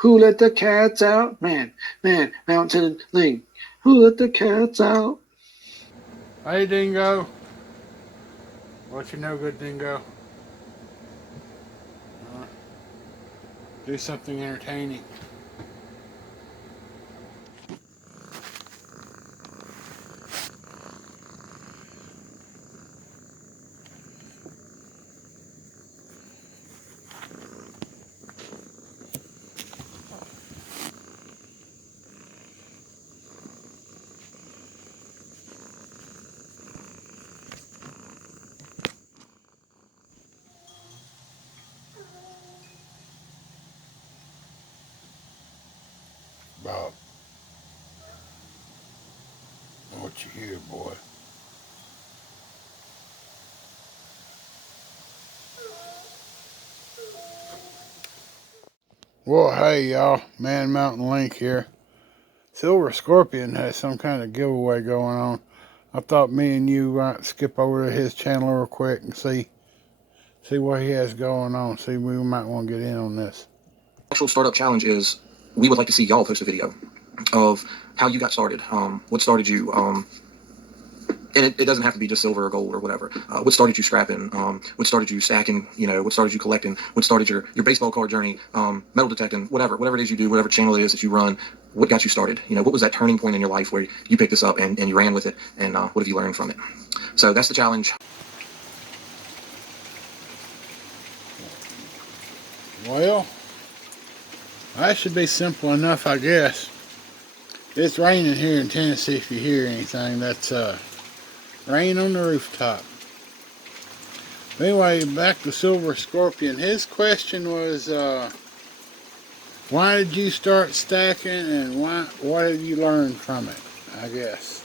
Who let the cats out? Man, man, mountain link. Who let the cats out? Hey, Dingo. What you know, good Dingo? Uh, do something entertaining. Bob, what you hear, boy? Well, hey, y'all. Man Mountain Link here. Silver Scorpion has some kind of giveaway going on. I thought me and you might skip over to his channel real quick and see what he has going on. See, we might want to get in on this. Actual startup challenge is we would like to see y'all post a video of how you got started. What started you? And it doesn't have to be just silver or gold or whatever. What started you scrapping? What started you stacking? What started you collecting? What started your baseball card journey? Metal detecting? Whatever it is you do, whatever channel it is that you run. What got you started? What was that turning point in your life where you picked this up and you ran with it? And what have you learned from it? So that's the challenge. Well, that should be simple enough, I guess. It's raining here in Tennessee. If you hear anything, that's rain on the rooftop. Anyway, back to Silver Scorpion. His question was, why did you start stacking, and what have you learned from it? I guess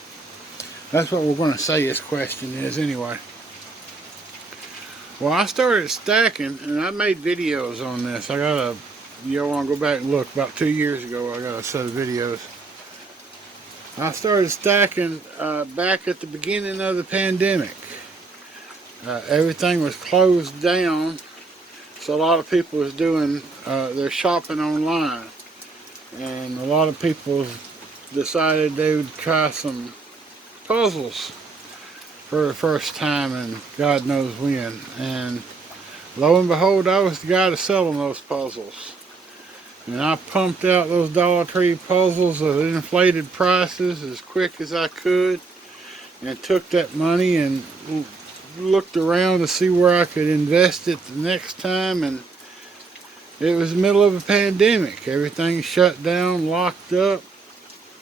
that's what we're going to say his question is anyway. Well, I started stacking, and I made videos on this. You want to go back and look, about 2 years ago, I got a set of videos. I started stacking back at the beginning of the pandemic. Everything was closed down, so a lot of people was doing their shopping online, and a lot of people decided they would try some puzzles for the first time, and God knows when. And lo and behold, I was the guy to sell them those puzzles. And I pumped out those Dollar Tree puzzles at inflated prices as quick as I could, and took that money and looked around to see where I could invest it the next time. And it was the middle of a pandemic. Everything shut down, locked up.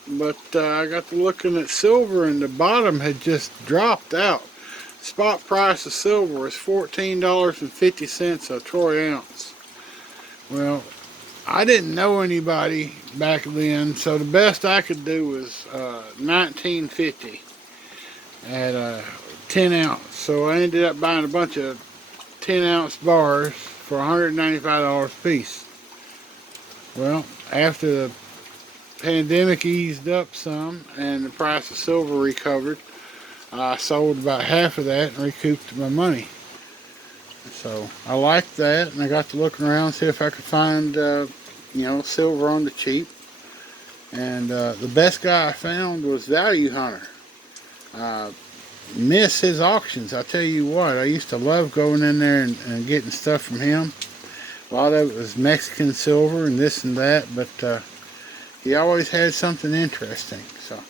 But I got to looking at silver, and the bottom had just dropped out. Spot price of silver was $14.50 a troy ounce. Well, I didn't know anybody back then, so the best I could do was 1950 at a 10 ounce. So I ended up buying a bunch of 10 ounce bars for $195 a piece. Well, after the pandemic eased up some and the price of silver recovered, I sold about half of that and recouped my money. So I liked that, and I got to looking around and see if I could find, silver on the cheap. And the best guy I found was Value Hunter. Miss his auctions. I tell you what, I used to love going in there and getting stuff from him. A lot of it was Mexican silver and this and that, but he always had something interesting. So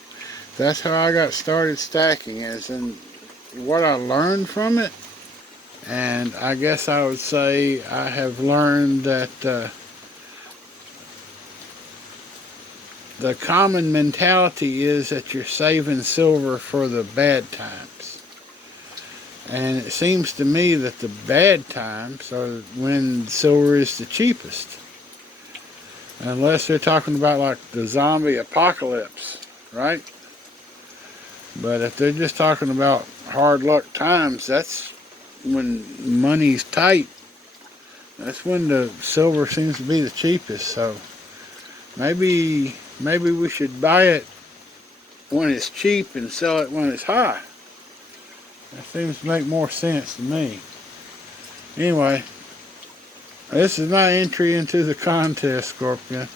that's how I got started stacking, is in what I learned from it. And I guess I would say I have learned that the common mentality is that you're saving silver for the bad times. And it seems to me that the bad times are when silver is the cheapest. Unless they're talking about like the zombie apocalypse, right? But if they're just talking about hard luck times, that's when money's tight. That's when the silver seems to be the cheapest. So maybe we should buy it when it's cheap and sell it when it's high. That seems to make more sense to me. Anyway, This is my entry into the contest, Scorpion.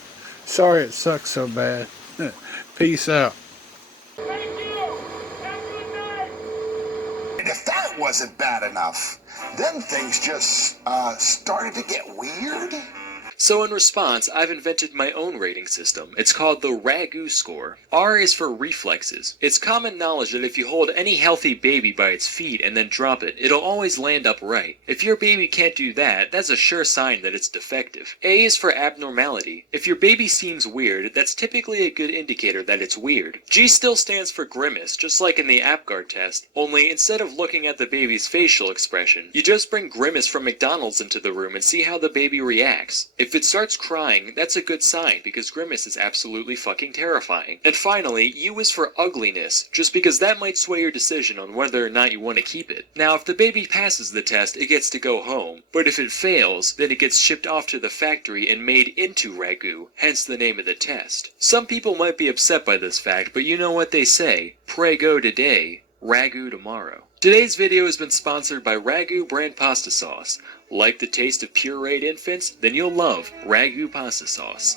Sorry it sucks so bad. Peace out. And if that wasn't bad enough, then things just started to get weird. So in response, I've invented my own rating system. It's called the Ragu score. R is for reflexes. It's common knowledge that if you hold any healthy baby by its feet and then drop it, it'll always land upright. If your baby can't do that, that's a sure sign that it's defective. A is for abnormality. If your baby seems weird, that's typically a good indicator that it's weird. G still stands for grimace, just like in the APGAR test, only instead of looking at the baby's facial expression, you just bring Grimace from McDonald's into the room and see how the baby reacts. If it starts crying, that's a good sign because Grimace is absolutely fucking terrifying. And finally, U is for ugliness, just because that might sway your decision on whether or not you want to keep it. Now, if the baby passes the test, it gets to go home, but if it fails, then it gets shipped off to the factory and made into Ragu, hence the name of the test. Some people might be upset by this fact, but you know what they say, prego today, Ragu tomorrow. Today's video has been sponsored by Ragu brand pasta sauce. Like the taste of pureed infants? Then you'll love Ragu pasta sauce.